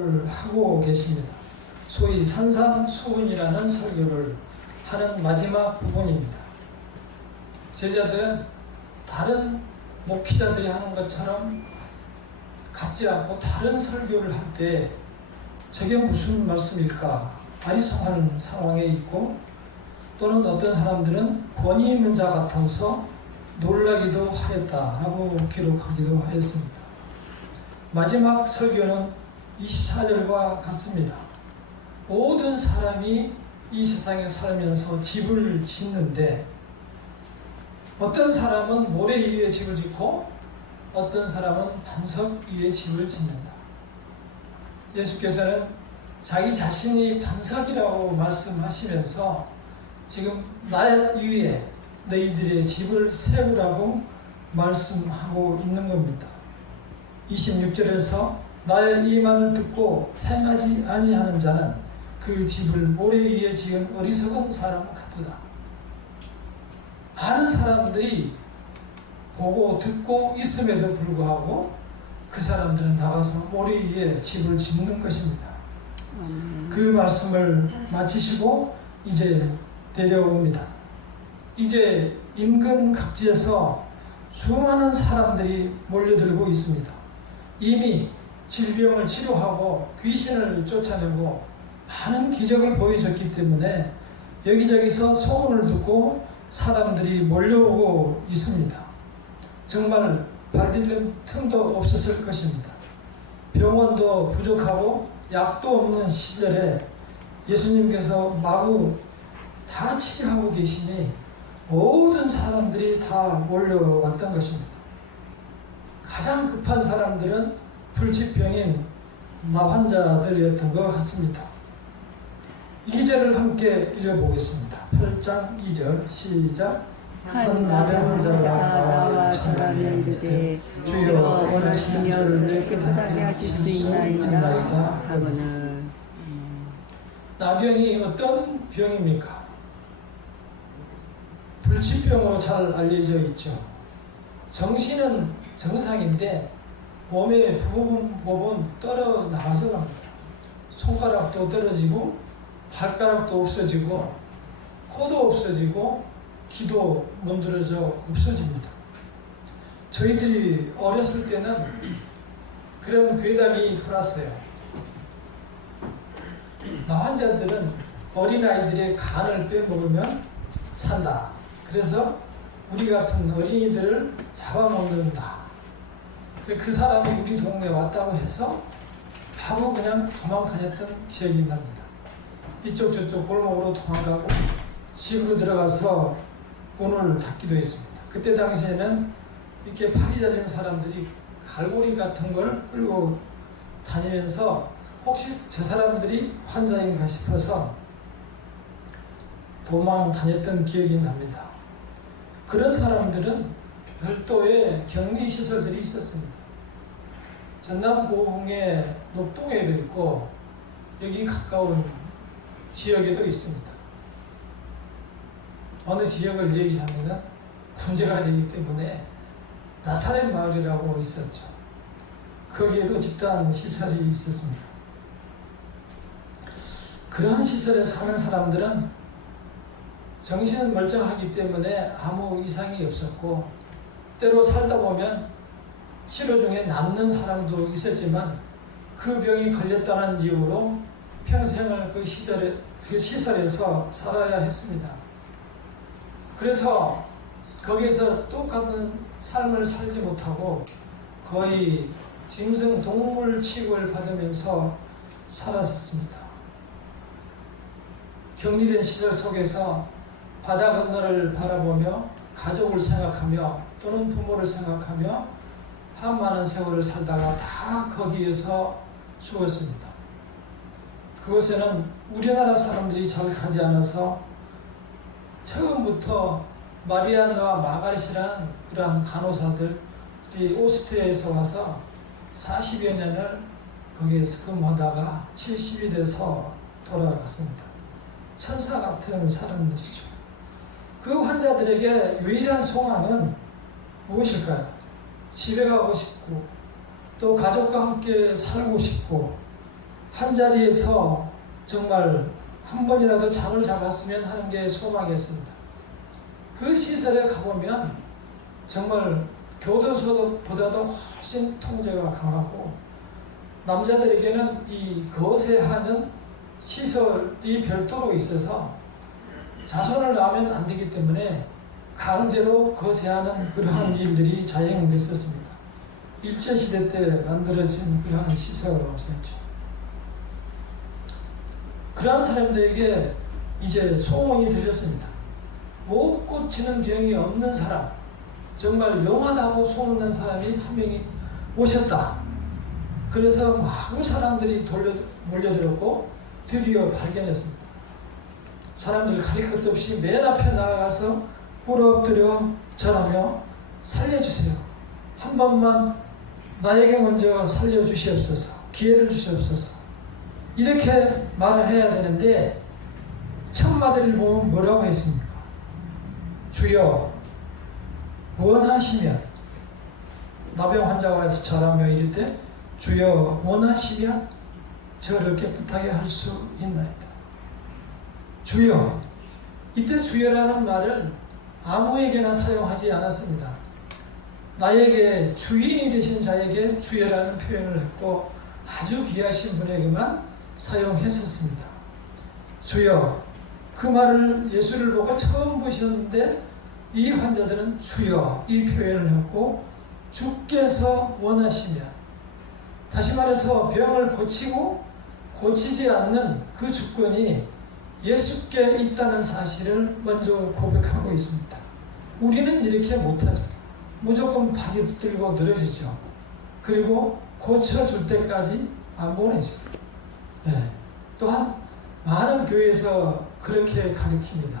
하고 계십니다. 소위 산상수훈이라는 설교를 하는 마지막 부분입니다. 제자들은 다른 목회자들이 하는 것처럼 갖지 않고 다른 설교를 할 때 저게 무슨 말씀일까 아리송한 상황에 있고, 또는 어떤 사람들은 권위 있는 자 같아서 놀라기도 하였다라고 기록하기도 하였습니다. 마지막 설교는 24절과 같습니다. 모든 사람이 이 세상에 살면서 집을 짓는데 어떤 사람은 모래 위에 집을 짓고 어떤 사람은 반석 위에 집을 짓는다. 예수께서는 자기 자신이 반석이라고 말씀하시면서 지금 나 위에 너희들의 집을 세우라고 말씀하고 있는 겁니다. 26절에서 나의 이 말을 듣고 행하지 아니하는 자는 그 집을 모래 위에 지은 어리석은 사람 같도다. 많은 사람들이 보고 듣고 있음에도 불구하고 그 사람들은 나가서 모래 위에 집을 짓는 것입니다. 그 말씀을 마치시고 이제 내려옵니다. 이제 인근 각지에서 수많은 사람들이 몰려들고 있습니다. 이미 질병을 치료하고 귀신을 쫓아내고 많은 기적을 보여줬기 때문에 여기저기서 소문을 듣고 사람들이 몰려오고 있습니다. 정말 발디딜 틈도 없었을 것입니다. 병원도 부족하고 약도 없는 시절에 예수님께서 마구 다 치료하고 계시니 모든 사람들이 다 몰려왔던 것입니다. 가장 급한 사람들은 불치병인 나 환자들이었던 것 같습니다. 2절을 함께 읽어보겠습니다. 8장 2절 시작. 한 나병 환자가 나와 저를 이르되 주여 원하시는 저를 깨끗하게 하실 수 있나이다 하거늘. 나병이 어떤 병입니까? 불치병으로 잘 알려져 있죠. 정신은 정상인데 몸의 부분 떨어 나가서 갑니다. 손가락도 떨어지고 발가락도 없어지고 코도 없어지고 귀도 문드러져 없어집니다. 저희들이 어렸을 때는 그런 괴담이 돌았어요. 나 환자들은 어린아이들의 간을 빼먹으면 산다. 그래서 우리 같은 어린이들을 잡아먹는다. 그 사람이 우리 동네에 왔다고 해서 바로 그냥 도망다녔던 기억이 납니다. 이쪽 저쪽 골목으로 도망가고 집으로 들어가서 문을 닫기도 했습니다. 그때 당시에는 이렇게 팔이 잘린 사람들이 갈고리 같은 걸 끌고 다니면서 혹시 저 사람들이 환자인가 싶어서 도망 다녔던 기억이 납니다. 그런 사람들은 별도의 격리시설들이 있었습니다. 전남 고흥의 녹동에도 있고 여기 가까운 지역에도 있습니다. 어느 지역을 얘기하면 문제가 되기 때문에 나사렛 마을이라고 있었죠. 거기에도 집단 시설이 있었습니다. 그러한 시설에 사는 사람들은 정신은 멀쩡하기 때문에 아무 이상이 없었고, 때로 살다 보면 치료 중에 낫는 사람도 있었지만 그 병이 걸렸다는 이유로 평생을 그 시설에서 살아야 했습니다. 그래서 거기에서 똑같은 삶을 살지 못하고 거의 짐승 동물 취급을 받으면서 살았습니다. 격리된 시절 속에서 바다 건너를 바라보며 가족을 생각하며 또는 부모를 생각하며 한 많은 세월을 살다가 다 거기에서 죽었습니다. 그곳에는 우리나라 사람들이 잘 가지 않아서 처음부터 마리안과 마가렛이라는 그러한 간호사들이 오스트리아에서 와서 40여 년을 거기에서 근무하다가 70이 돼서 돌아갔습니다. 천사 같은 사람들이죠. 그 환자들에게 유일한 소망은 무엇일까요? 집에 가고 싶고 또 가족과 함께 살고 싶고 한 자리에서 정말 한 번이라도 잠을 잡았으면 하는 게 소망이었습니다. 그 시설에 가보면 정말 교도소보다도 훨씬 통제가 강하고 남자들에게는 이 거세하는 시설이 별도로 있어서 자손을 낳으면 안 되기 때문에 강제로 거세하는 그러한 일들이 자행됐었습니다. 일제시대 때 만들어진 그러한 시설이었죠. 그러한 사람들에게 이제 소문이 들렸습니다. 못 고치는 병이 없는 사람, 정말 용하다고 소문난 사람이 한 명이 오셨다. 그래서 마구 사람들이 몰려들었고 드디어 발견했습니다. 사람들 가릴 것도 없이 맨 앞에 나가서 꿇어엎드려 절하며 살려주세요. 한 번만 나에게 먼저 살려주시옵소서. 기회를 주시옵소서. 이렇게 말을 해야 되는데 첫 마디를 보면 뭐라고 했습니까? 주여 원하시면, 나병 환자가 와서 절하며 이럴 때 주여 원하시면 저를 깨끗하게 할 수 있나이다. 주여, 이때 주여라는 말을 아무에게나 사용하지 않았습니다. 나에게 주인이 되신 자에게 주여라는 표현을 했고 아주 귀하신 분에게만 사용했었습니다. 주여, 그 말을 예수를 보고 처음 보셨는데 이 환자들은 주여 이 표현을 했고 주께서 원하시면, 다시 말해서 병을 고치고 고치지 않는 그 주권이 예수께 있다는 사실을 먼저 고백하고 있습니다. 우리는 이렇게 못하죠. 무조건 발이 붙들고 늘어지죠. 그리고 고쳐줄 때까지 안 보내죠. 네. 또한 많은 교회에서 그렇게 가르칩니다.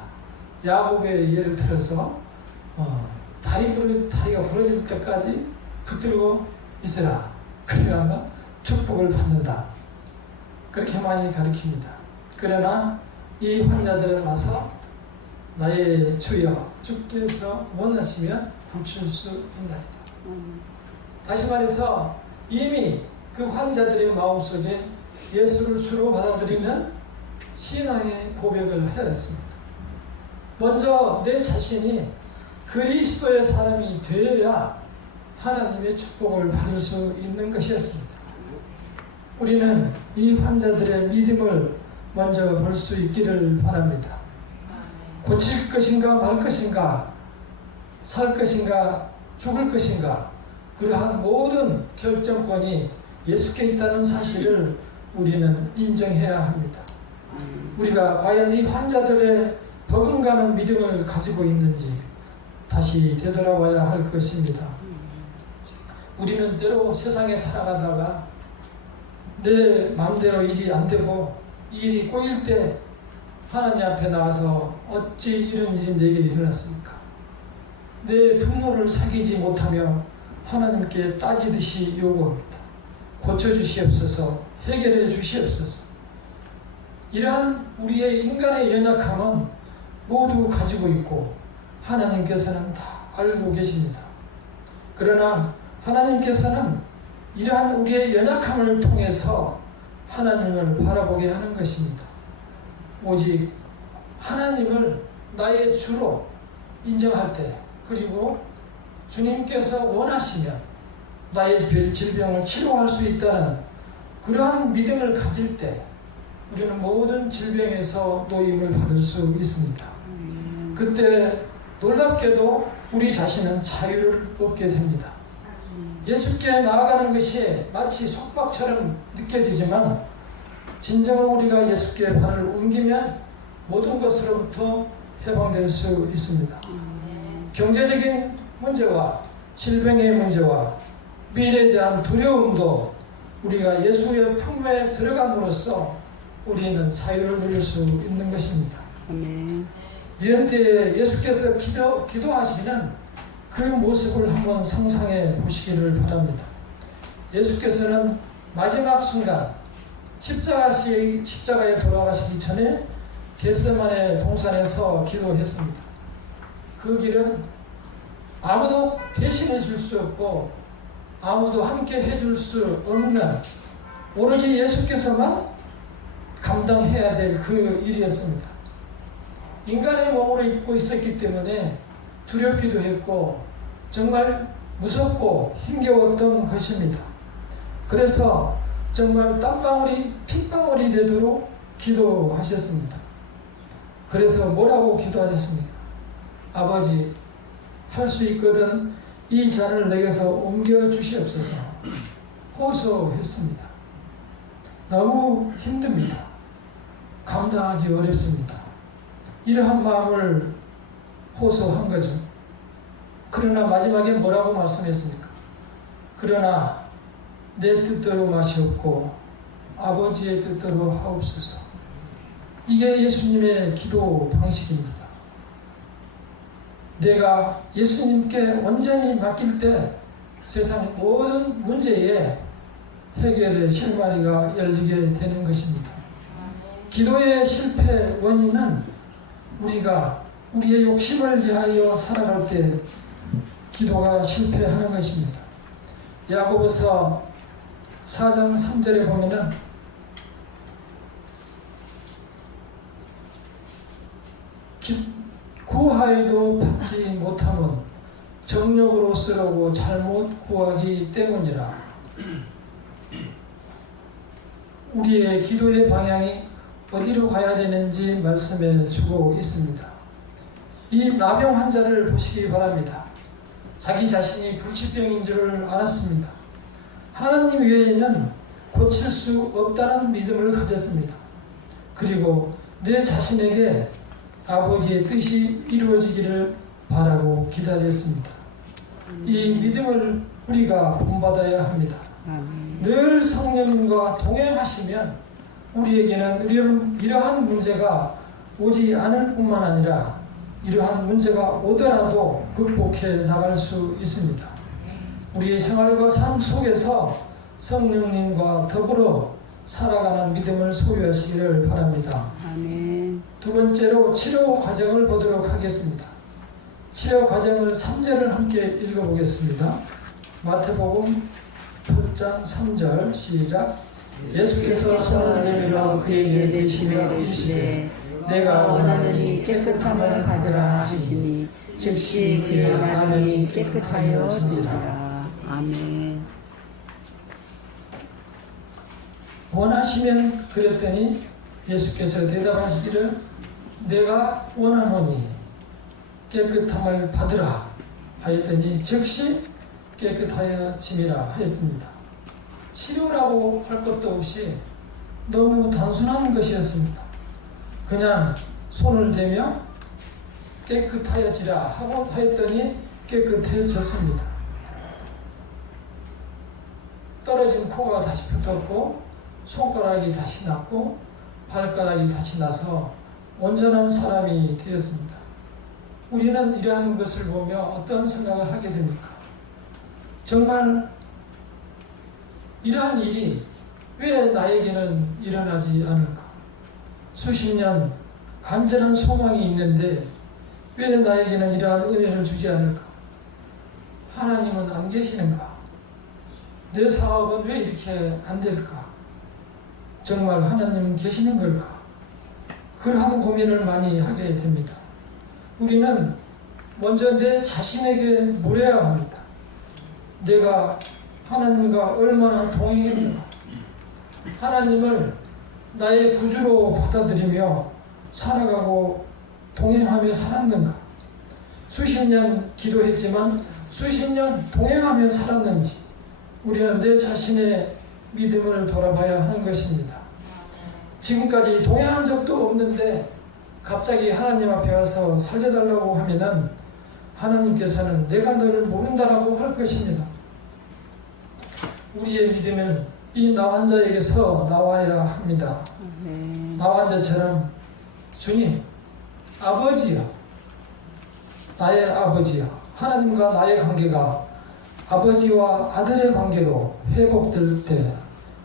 야곱의 예를 들어서 다리가 부러질 때까지 붙들고 있으라. 그러면 축복을 받는다. 그렇게 많이 가르칩니다. 그러나 이 환자들은 와서 나의 주여 주께서 원하시면 고칠 수 있나이다. 다시 말해서 이미 그 환자들의 마음속에 예수를 주로 받아들이는 신앙의 고백을 하였습니다. 먼저 내 자신이 그리스도의 사람이 되어야 하나님의 축복을 받을 수 있는 것이었습니다. 우리는 이 환자들의 믿음을 먼저 볼 수 있기를 바랍니다. 고칠 것인가 말 것인가, 살 것인가 죽을 것인가, 그러한 모든 결정권이 예수께 있다는 사실을 우리는 인정해야 합니다. 우리가 과연 이 환자들의 버금가는 믿음을 가지고 있는지 다시 되돌아봐야 할 것입니다. 우리는 때로 세상에 살아가다가 내 마음대로 일이 안 되고 일이 꼬일 때 하나님 앞에 나와서 어찌 이런 일이 내게 일어났습니까? 내 분노를 사귀지 못하며 하나님께 따지듯이 요구합니다. 고쳐주시옵소서, 해결해 주시옵소서. 이러한 우리의 인간의 연약함은 모두 가지고 있고 하나님께서는 다 알고 계십니다. 그러나 하나님께서는 이러한 우리의 연약함을 통해서 하나님을 바라보게 하는 것입니다. 오직 하나님을 나의 주로 인정할 때, 그리고 주님께서 원하시면 나의 질병을 치료할 수 있다는 그러한 믿음을 가질 때 우리는 모든 질병에서 노임을 받을 수 있습니다. 그때 놀랍게도 우리 자신은 자유를 얻게 됩니다. 예수께 나아가는 것이 마치 속박처럼 느껴지지만 진정한 우리가 예수께 발을 옮기면 모든 것으로부터 해방될 수 있습니다. 경제적인 문제와 질병의 문제와 미래에 대한 두려움도 우리가 예수의 품에 들어감으로써 우리는 자유를 누릴 수 있는 것입니다. 이런 때에 예수께서 기도하시는 그 모습을 한번 상상해 보시기를 바랍니다. 예수께서는 마지막 순간 십자가에 돌아가시기 전에 겟세마네 동산에서 기도했습니다. 그 길은 아무도 대신해 줄 수 없고 아무도 함께 해줄 수 없는 오로지 예수께서만 감당해야 될 그 일이었습니다. 인간의 몸으로 입고 있었기 때문에 두렵기도 했고 정말 무섭고 힘겨웠던 것입니다. 그래서 정말 땀방울이 핏방울이 되도록 기도하셨습니다. 그래서 뭐라고 기도하셨습니까? 아버지, 할 수 있거든 이 잔을 내게서 옮겨 주시옵소서 호소했습니다. 너무 힘듭니다. 감당하기 어렵습니다. 이러한 마음을 호소한 거죠. 그러나 마지막에 뭐라고 말씀했습니까? 그러나 내 뜻대로 마시옵고 아버지의 뜻대로 하옵소서. 이게 예수님의 기도 방식입니다. 내가 예수님께 온전히 맡길 때 세상 모든 문제에 해결의 실마리가 열리게 되는 것입니다. 기도의 실패 원인은 우리가 우리의 욕심을 위하여 살아갈 때 기도가 실패하는 것입니다. 야고보서 4장 3절에 보면은 구하여도 받지 못함은 정욕으로 쓰려고 잘못 구하기 때문이라. 우리의 기도의 방향이 어디로 가야 되는지 말씀해 주고 있습니다. 이 나병 환자를 보시기 바랍니다. 자기 자신이 불치병인 줄을 알았습니다. 하나님 외에는 고칠 수 없다는 믿음을 가졌습니다. 그리고 내 자신에게 아버지의 뜻이 이루어지기를 바라고 기다렸습니다. 이 믿음을 우리가 본받아야 합니다. 늘 성령님과 동행하시면 우리에게는 이러한 문제가 오지 않을 뿐만 아니라 이러한 문제가 오더라도 극복해 나갈 수 있습니다. 우리의 생활과 삶 속에서 성령님과 더불어 살아가는 믿음을 소유하시기를 바랍니다. 아멘. 두 번째로 치료 과정을 보도록 하겠습니다. 치료 과정을 3절을 함께 읽어보겠습니다. 마태복음 8장 3절 시작. 예수께서 손을 내밀어 그에게 대시며 이르시되 내가 원하노니 깨끗함을 받으라 하시니 즉시 그의 마음이 깨끗하여지니라. 아멘. 원하시면 그랬더니 예수께서 대답하시기를 내가 원하노니 깨끗함을 받으라 하였더니 즉시 깨끗하여짐이라 하였습니다. 치료라고 할 것도 없이 너무 단순한 것이었습니다. 그냥 손을 대며 깨끗하여지라 하고 하였더니 깨끗해졌습니다. 떨어진 코가 다시 붙었고 손가락이 다시 났고 발가락이 다시 나서 온전한 사람이 되었습니다. 우리는 이러한 것을 보며 어떤 생각을 하게 됩니까? 정말 이러한 일이 왜 나에게는 일어나지 않을까? 수십 년 간절한 소망이 있는데 왜 나에게는 이러한 은혜를 주지 않을까? 하나님은 안 계시는가? 내 사업은 왜 이렇게 안 될까? 정말 하나님은 계시는 걸까? 그러한 고민을 많이 하게 됩니다. 우리는 먼저 내 자신에게 물어야 합니다. 내가 하나님과 얼마나 동행했는가? 하나님을 나의 구주로 받아들이며 살아가고 동행하며 살았는가? 수십 년 기도했지만 수십 년 동행하며 살았는지 우리는 내 자신의 믿음을 돌아봐야 하는 것입니다. 지금까지 동행한 적도 없는데 갑자기 하나님 앞에 와서 살려달라고 하면은 하나님께서는 내가 너를 모른다라고 할 것입니다. 우리의 믿음은 이 나환자에게서 나와야 합니다. 나환자처럼 주님, 아버지여, 나의 아버지여, 하나님과 나의 관계가 아버지와 아들의 관계로 회복될 때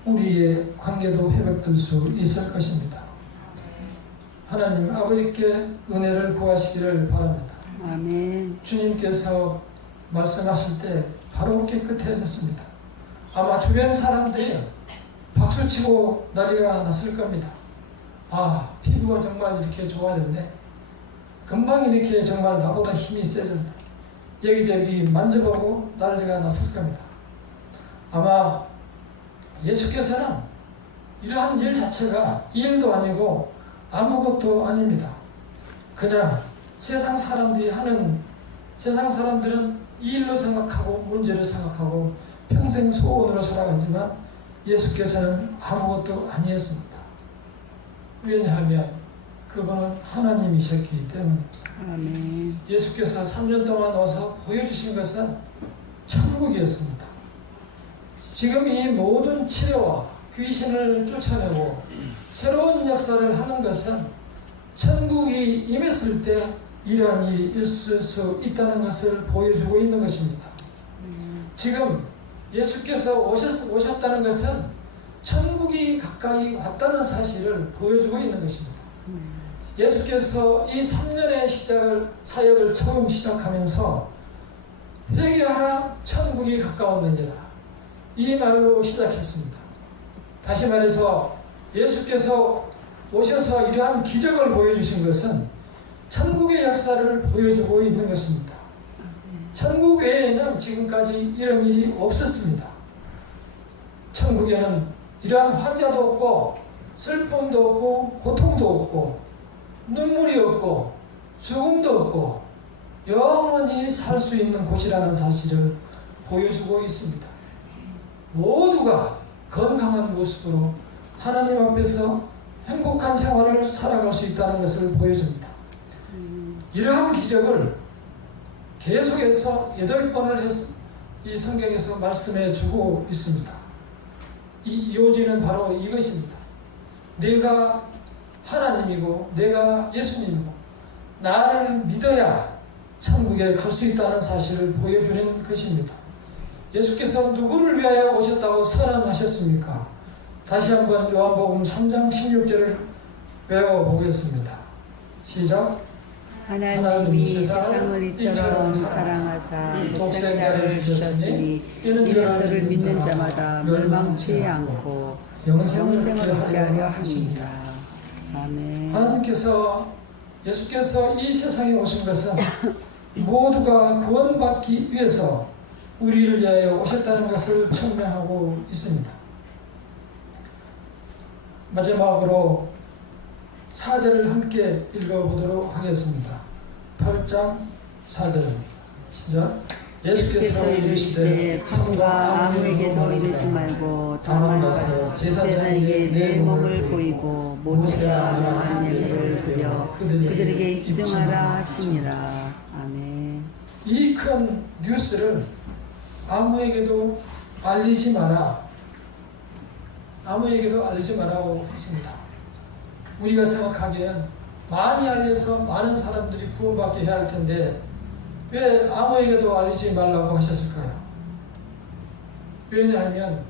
우리의 관계도 회복될 수 있을 것입니다. 하나님 아버지께 은혜를 구하시기를 바랍니다. 아멘. 주님께서 말씀하실 때 바로 깨끗해졌습니다. 아마 주변 사람들이 박수치고 난리가 났을 겁니다. 아, 피부가 정말 이렇게 좋아졌네. 금방 이렇게 정말 나보다 힘이 세졌네. 여기저기 만져보고 난리가 났을 겁니다. 아마 예수께서는 이러한 일 자체가 일도 아니고 아무것도 아닙니다. 그냥 세상 사람들은 이 일로 생각하고 문제를 생각하고 평생 소원으로 살아가지만 예수께서는 아무것도 아니었습니다. 왜냐하면 그분은 하나님이셨기 때문입니다. 아멘. 예수께서 3년 동안 와서 보여주신 것은 천국이었습니다. 지금 이 모든 치료와 귀신을 쫓아내고 새로운 역사를 하는 것은 천국이 임했을 때 이러한 일이 있을 수 있다는 것을 보여주고 있는 것입니다. 지금 예수께서 오셨다는 것은 천국이 가까이 왔다는 사실을 보여주고 있는 것입니다. 예수께서 이 3년의 사역을 처음 시작하면서 회개하라 천국이 가까웠느니라 이 말로 시작했습니다. 다시 말해서 예수께서 오셔서 이러한 기적을 보여주신 것은 천국의 역사를 보여주고 있는 것입니다. 천국 외에는 지금까지 이런 일이 없었습니다. 천국에는 이러한 환자도 없고 슬픔도 없고 고통도 없고 눈물이 없고 죽음도 없고 영원히 살 수 있는 곳이라는 사실을 보여주고 있습니다. 모두가 건강한 모습으로 하나님 앞에서 행복한 생활을 살아갈 수 있다는 것을 보여줍니다. 이러한 기적을 계속해서 8번을 이 성경에서 말씀해 주고 있습니다. 이 요지는 바로 이것입니다. 내가 하나님이고 내가 예수님이고 나를 믿어야 천국에 갈 수 있다는 사실을 보여주는 것입니다. 예수께서 누구를 위하여 오셨다고 선언하셨습니까? 다시 한번 요한복음 3장 16절을 외워보겠습니다. 시작. 하나님이 세상을 이처럼 사랑하사 독생자를 주셨으니 이는 저를 믿는 자마다 멸망치 않고 영생을 얻게 하려 함이라. 아멘. 예수께서 이 세상에 오신 것은 모두가 구원받기 위해서 우리를 위하여 오셨다는 것을 증명하고 있습니다. 마지막으로 4절을 함께 읽어보도록 하겠습니다. 8장 4절입니다. 시작. 예수께서 이르시되 성과 아무에게도 이르지 말고 다만 가서 제사장에게 내 몸을 보이고 모세가 명한 예를 드려 그들에게 입증하라 하시니라. 아멘. 이 큰 뉴스를 아무에게도 알리지 마라. 아무에게도 알리지 마라고 했습니다. 우리가 생각하기에는 많이 알려서 많은 사람들이 구원받게 해야 할 텐데 왜 아무에게도 알리지 말라고 하셨을까요? 왜냐하면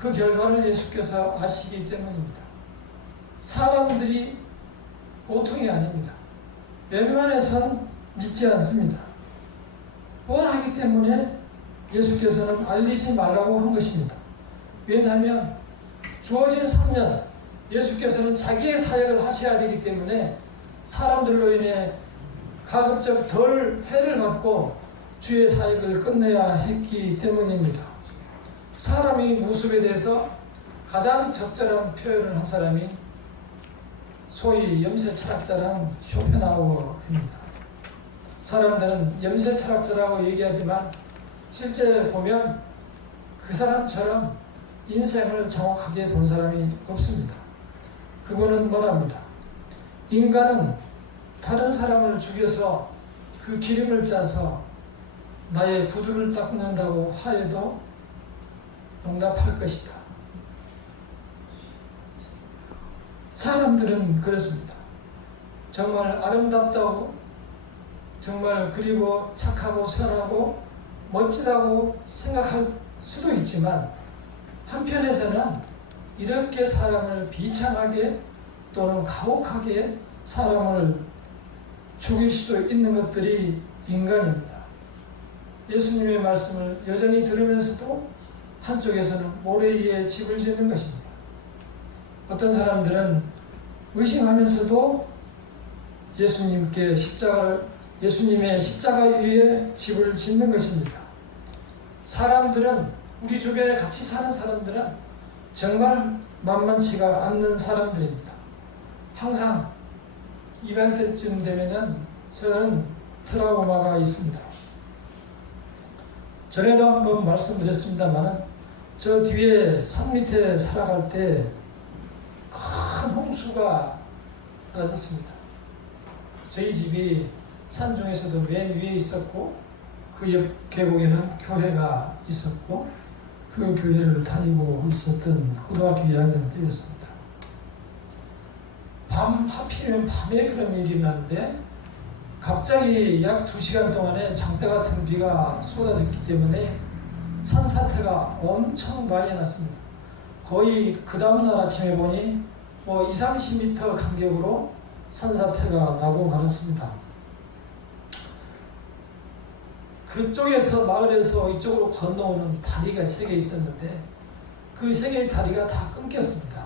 그 결과를 예수께서 아시기 때문입니다. 사람들이 보통이 아닙니다. 웬만해선 믿지 않습니다. 원하기 때문에 예수께서는 알리지 말라고 한 것입니다. 왜냐하면 주어진 3년 예수께서는 자기의 사역을 하셔야 되기 때문에 사람들로 인해 가급적 덜 해를 받고 주의 사역을 끝내야 했기 때문입니다. 사람이 모습에 대해서 가장 적절한 표현을 한 사람이 소위 염세철학자라는 쇼펜하우어입니다. 사람들은 염세철학자라고 얘기하지만 실제 보면 그 사람처럼 인생을 정확하게 본 사람이 없습니다. 그분은 말합니다. 인간은 다른 사람을 죽여서 그 기름을 짜서 나의 구두를 닦는다고 하여도 용납할 것이다. 사람들은 그렇습니다. 정말 아름답다고 정말 그리고 착하고 선하고 멋지다고 생각할 수도 있지만 한편에서는 이렇게 사람을 비참하게 또는 가혹하게 사람을 죽일 수도 있는 것들이 인간입니다. 예수님의 말씀을 여전히 들으면서도 한쪽에서는 모래 위에 집을 짓는 것입니다. 어떤 사람들은 의심하면서도 예수님의 십자가 위에 집을 짓는 것입니다. 사람들은, 우리 주변에 같이 사는 사람들은 정말 만만치가 않는 사람들입니다. 항상 이맘때쯤 되면은 저는 트라우마가 있습니다. 전에도 한번 말씀드렸습니다만, 저 뒤에 산 밑에 살아갈 때 큰 홍수가 나졌습니다. 저희 집이 산 중에서도 맨 위에 있었고, 그 옆 계곡에는 교회가 있었고, 그 교회를 다니고 있었던 고등학교 2학년 때였습니다. 하필이면 밤에 그런 일이 일어났는데, 갑자기 약 2시간 동안에 장대 같은 비가 쏟아졌기 때문에 산사태가 엄청 많이 났습니다. 거의 그 다음날 아침에 보니 20-30m 간격으로 산사태가 나고 말았습니다. 그쪽에서 마을에서 이쪽으로 건너오는 다리가 3개 있었는데 그 3개의 다리가 다 끊겼습니다.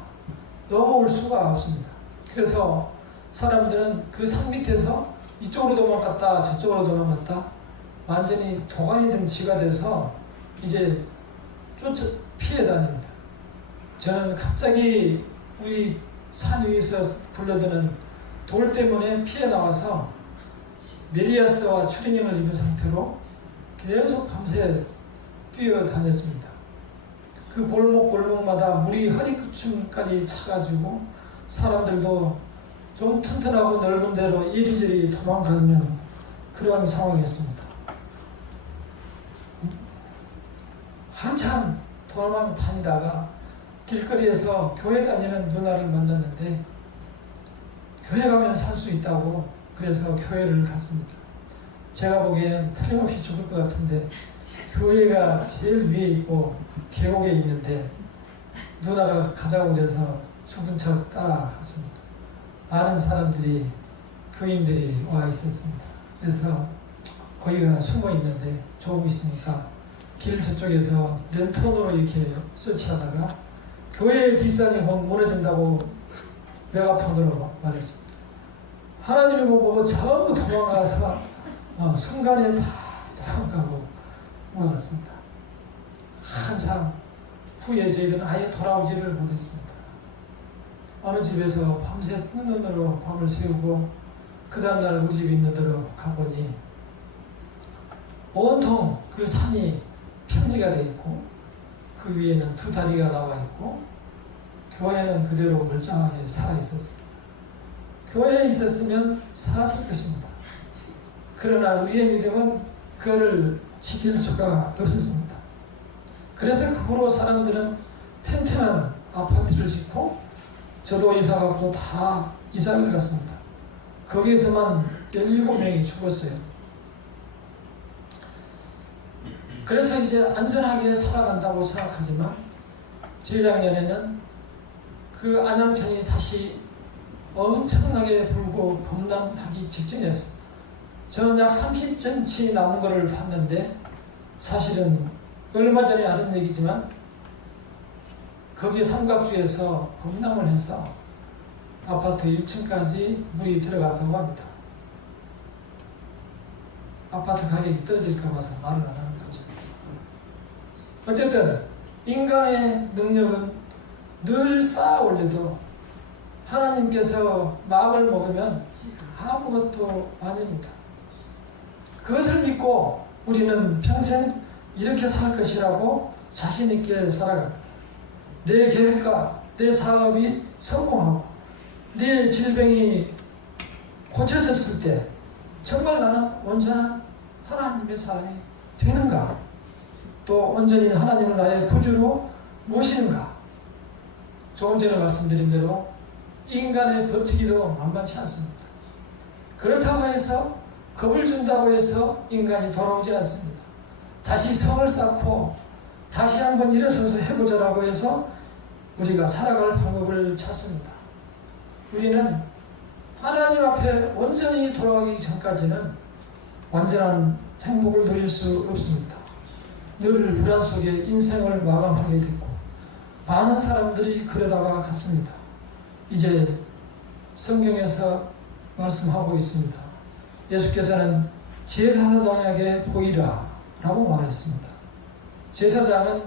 넘어올 수가 없습니다. 그래서 사람들은 그 산 밑에서 이쪽으로 도망갔다 저쪽으로 도망갔다 완전히 도가니 등지가 돼서 이제 피해 다닙니다. 저는 갑자기 우리 산 위에서 굴러드는 돌 때문에 피해 나와서 메리아스와 추리닝을 입은 상태로 계속 밤새 뛰어다녔습니다. 그 골목마다 물이 허리끝쯤까지 차가지고 사람들도 좀 튼튼하고 넓은 데로 이리저리 도망가는 그러한 상황이었습니다. 한참 도망 다니다가 길거리에서 교회 다니는 누나를 만났는데 교회 가면 살 수 있다고 그래서 교회를 갔습니다. 제가 보기에는 틀림없이 죽을 것 같은데 교회가 제일 위에 있고 계곡에 있는데 누나가 가자고 그래서 죽은 척 따라갔습니다. 아는 사람들이 교인들이 와 있었습니다. 그래서 거기가 숨어 있는데 조금 있으니까 길 저쪽에서 랜턴으로 이렇게 서치하다가 교회의 뒷산이 무너진다고 메가폰으로 말했습니다. 하나님이 보고 전부 도망가서 순간에 다 도망가고 말았습니다. 한참 후에 저희들은 아예 돌아오지를 못했습니다. 어느 집에서 밤새 눈으로 밤을 새우고 그 다음날 우리 집에 있는 데로 가보니 온통 그 산이 평지가 되어 있고 그 위에는 2 다리가 나와 있고 교회는 그대로 멀쩡하게 살아 있었습니다. 교회에 있었으면 살았을 것입니다. 그러나 우리의 믿음은 그를 지킬 수가 없었습니다. 그래서 그 후로 사람들은 튼튼한 아파트를 짓고 저도 이사가고 다 이사를 갔습니다. 거기에서만 17명이 죽었어요. 그래서 이제 안전하게 살아간다고 생각하지만 재작년에는 그 안양천이 다시 엄청나게 불고 범람하기 직전이었습니다. 저는 약 30cm 남은 거를 봤는데 사실은 얼마 전에 알은 얘기지만 거기 삼각주에서 범람을 해서 아파트 1층까지 물이 들어갔다고 합니다. 아파트 가격이 떨어질까 봐서 말을 안 하는 거죠. 어쨌든 인간의 능력은 늘 쌓아 올려도 하나님께서 마음을 먹으면 아무것도 아닙니다. 그것을 믿고 우리는 평생 이렇게 살 것이라고 자신 있게 살아갑니다. 내 계획과 내 사업이 성공하고 내 질병이 고쳐졌을 때 정말 나는 온전한 하나님의 사람이 되는가? 또 온전히 하나님을 나의 구주로 모시는가? 조금 전에 말씀드린 대로 인간의 버티기도 만만치 않습니다. 그렇다고 해서 겁을 준다고 해서 인간이 돌아오지 않습니다. 다시 성을 쌓고 다시 한번 일어서서 해보자라고 해서 우리가 살아갈 방법을 찾습니다. 우리는 하나님 앞에 온전히 돌아가기 전까지는 완전한 행복을 누릴 수 없습니다. 늘 불안 속에 인생을 마감하게 됐고 많은 사람들이 그러다가 갔습니다. 이제 성경에서 말씀하고 있습니다. 예수께서는 제사장에게 보이라 라고 말했습니다. 제사장은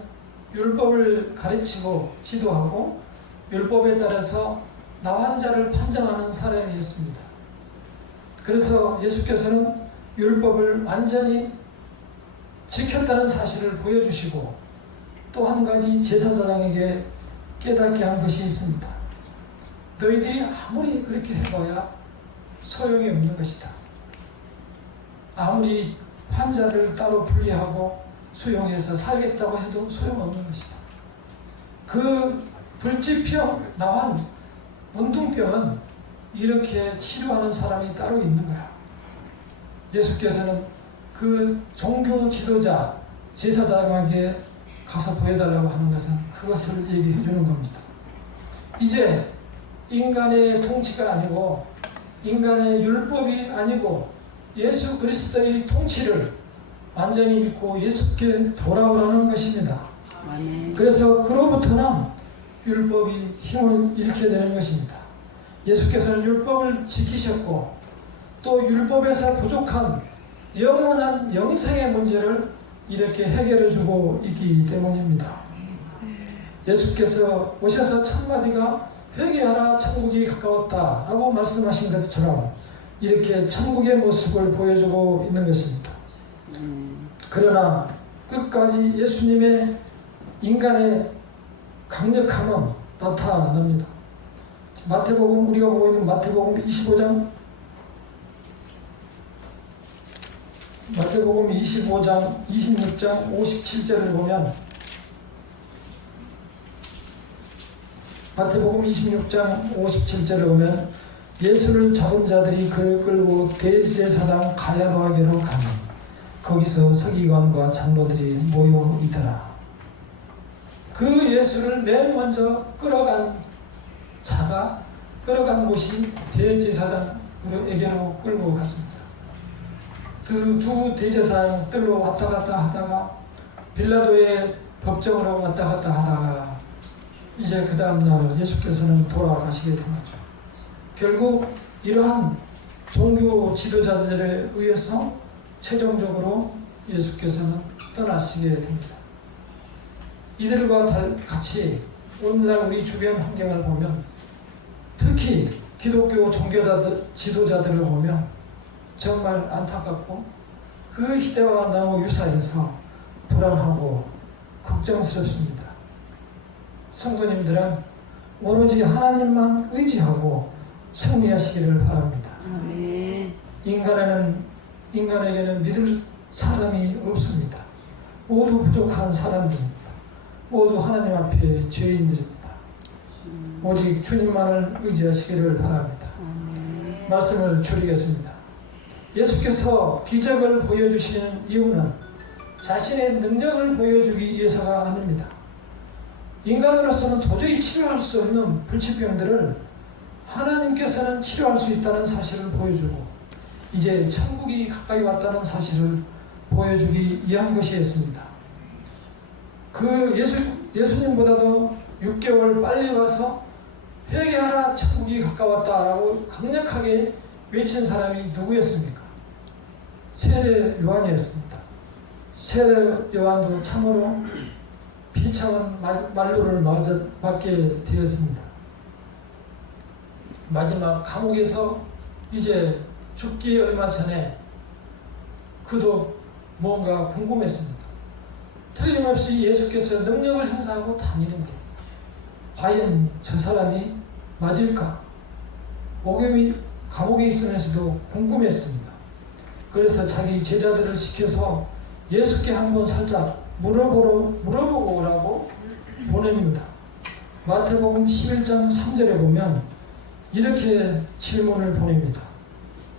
율법을 가르치고 지도하고 율법에 따라서 나한 자를 판정하는 사람이었습니다. 그래서 예수께서는 율법을 완전히 지켰다는 사실을 보여주시고 또 한 가지 제사장에게 깨닫게 한 것이 있습니다. 너희들이 아무리 그렇게 해봐야 소용이 없는 것이다. 아무리 환자를 따로 분리하고 수용해서 살겠다고 해도 소용없는 것이다. 그 불치병, 나환, 문둥병은 이렇게 치료하는 사람이 따로 있는 거야. 예수께서는 그 종교 지도자, 제사장에게 가서 보여달라고 하는 것은 그것을 얘기해 주는 겁니다. 이제 인간의 통치가 아니고 인간의 율법이 아니고 예수 그리스도의 통치를 완전히 믿고 예수께 돌아오라는 것입니다. 그래서 그로부터는 율법이 힘을 잃게 되는 것입니다. 예수께서는 율법을 지키셨고 또 율법에서 부족한 영원한 영생의 문제를 이렇게 해결해 주고 있기 때문입니다. 예수께서 오셔서 첫 마디가 회개하라 천국이 가까웠다 라고 말씀하신 것처럼 이렇게 천국의 모습을 보여주고 있는 것입니다. 그러나 끝까지 예수님의 인간의 강력함은 나타납니다. 마태복음, 우리가 보고 있는 마태복음 25장, 마태복음 25장 26장 57절을 보면 마태복음 26장 57절을 보면 예수를 잡은 자들이 그를 끌고 대제사장 가야바에게로 가니 거기서 서기관과 장로들이 모여 있더라. 그 예수를 맨 먼저 끌어간 곳이 대제사장에게로 끌고 갔습니다. 그 두 대제사장들로 왔다 갔다 하다가 빌라도의 법정으로 왔다 갔다 하다가 이제 그 다음날 예수께서는 돌아가시게 된 거죠. 결국 이러한 종교 지도자들에 의해서 최종적으로 예수께서는 떠나시게 됩니다. 이들과 같이 오늘날 우리 주변 환경을 보면 특히 기독교 종교 지도자들을 보면 정말 안타깝고 그 시대와 너무 유사해서 불안하고 걱정스럽습니다. 성도님들은 오로지 하나님만 의지하고 승리하시기를 바랍니다. 인간에게는 믿을 사람이 없습니다. 모두 부족한 사람들입니다. 모두 하나님 앞에 죄인들입니다. 오직 주님만을 의지하시기를 바랍니다. 말씀을 줄이겠습니다. 예수께서 기적을 보여주시는 이유는 자신의 능력을 보여주기 위해서가 아닙니다. 인간으로서는 도저히 치료할 수 없는 불치병들을 하나님께서는 치료할 수 있다는 사실을 보여주고 이제 천국이 가까이 왔다는 사실을 보여주기 위한 것이었습니다. 그 예수님보다도 6개월 빨리 와서 회개하라 천국이 가까웠다라고 강력하게 외친 사람이 누구였습니까? 세례 요한이었습니다. 세례 요한도 참으로 비참한 만류를 맞게 되었습니다. 마지막 감옥에서 이제 죽기 얼마 전에 그도 뭔가 궁금했습니다. 틀림없이 예수께서 능력을 행사하고 다니는데 과연 저 사람이 맞을까? 감옥에 있으면서도 궁금했습니다. 그래서 자기 제자들을 시켜서 예수께 한번 살짝 물어보고 오라고 보냅니다. 마태복음 11장 3절에 보면 이렇게 질문을 보냅니다.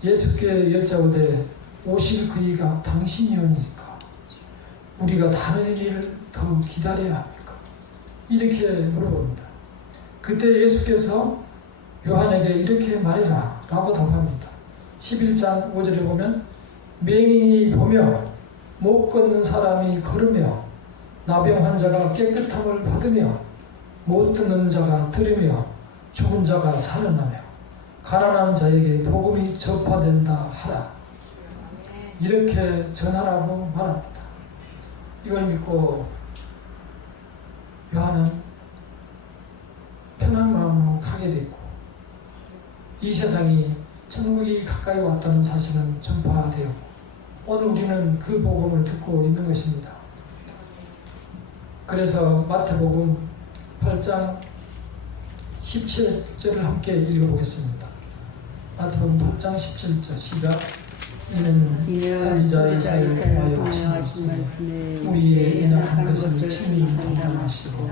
예수께 여짜오되 오실 그이가 당신이오니까 우리가 다른 일을 더 기다려야 합니까? 이렇게 물어봅니다. 그때 예수께서 요한에게 이렇게 말해라 라고 답합니다. 11장 5절에 보면 맹인이 보며 못 걷는 사람이 걸으며 나병 환자가 깨끗함을 받으며 못 듣는 자가 들으며 죽은 자가 살아나며 가난한 자에게 복음이 전파된다 하라. 이렇게 전하라고 말합니다. 이걸 믿고 요한은 편한 마음으로 가게 됐고, 이 세상이 천국이 가까이 왔다는 사실은 전파되었고, 오늘 우리는 그 복음을 듣고 있는 것입니다. 그래서 마태복음 8장 17절을 함께 읽어보겠습니다. 마태복음 8장 17절 시작. 이는 선지자 이사야를 통하여 하신 말씀에 우리의 연약한 것을 친히 동감하시고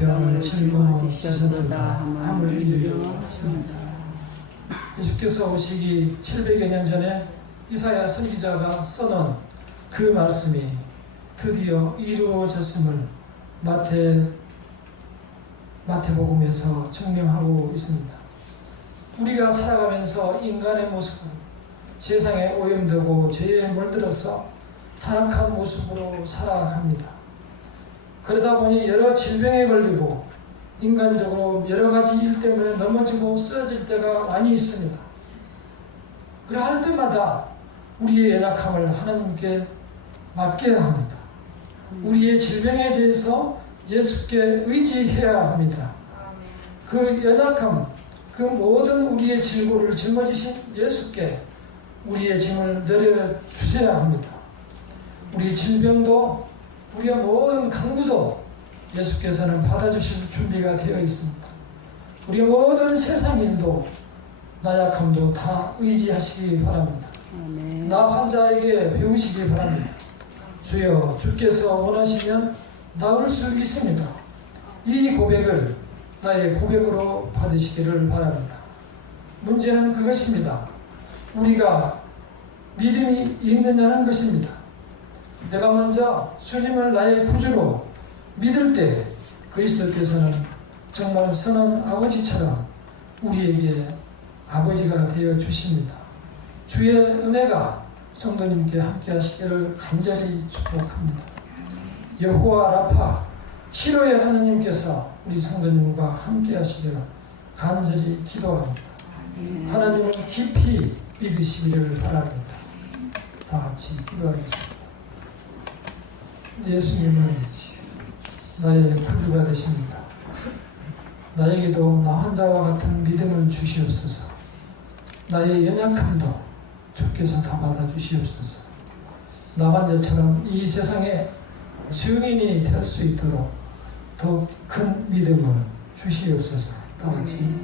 병을 짊어 지셨도다 함을 이루려 하십니다. 예수께서 오시기 700여 년 전에 이사야 선지자가 써놓은 그 말씀이 드디어 이루어졌음을 마태복음에서 증명하고 있습니다. 우리가 살아가면서 인간의 모습으로 세상에 오염되고 죄에 물들어서 타락한 모습으로 살아갑니다. 그러다 보니 여러 질병에 걸리고 인간적으로 여러 가지 일 때문에 넘어지고 쓰러질 때가 많이 있습니다. 그러할 때마다 우리의 연약함을 하나님께 맡겨야 합니다. 우리의 질병에 대해서 예수께 의지해야 합니다. 그 연약함, 그 모든 우리의 질고를 짊어지신 예수께 우리의 짐을 내려주셔야 합니다. 우리 질병도 우리의 모든 강구도 예수께서는 받아주실 준비가 되어 있습니다. 우리의 모든 세상 일도 나약함도 다 의지하시기 바랍니다. 나 환자에게 배우시기 바랍니다. 주여, 주께서 원하시면 나을 수 있습니다. 이 고백을 나의 고백으로 받으시기를 바랍니다. 문제는 그것입니다. 우리가 믿음이 있느냐는 것입니다. 내가 먼저 주님을 나의 구주로 믿을 때 그리스도께서는 정말 선한 아버지처럼 우리에게 아버지가 되어 주십니다. 주의 은혜가 성도님께 함께 하시기를 간절히 축복합니다. 여호와 라파 치료의 하나님께서 우리 성도님과 함께 하시기를 간절히 기도합니다. 하나님을 깊이 믿으시기를 바랍니다. 다 같이 기도하겠습니다. 예수님은 나의 구주가 되십니다. 나에게도 나 환자와 같은 믿음을 주시옵소서. 나의 연약함도 주께서 다 받아주시옵소서. 나 환자처럼 이 세상에 증인이 될 수 있도록 더 큰 믿음을 주시옵소서. 다 같이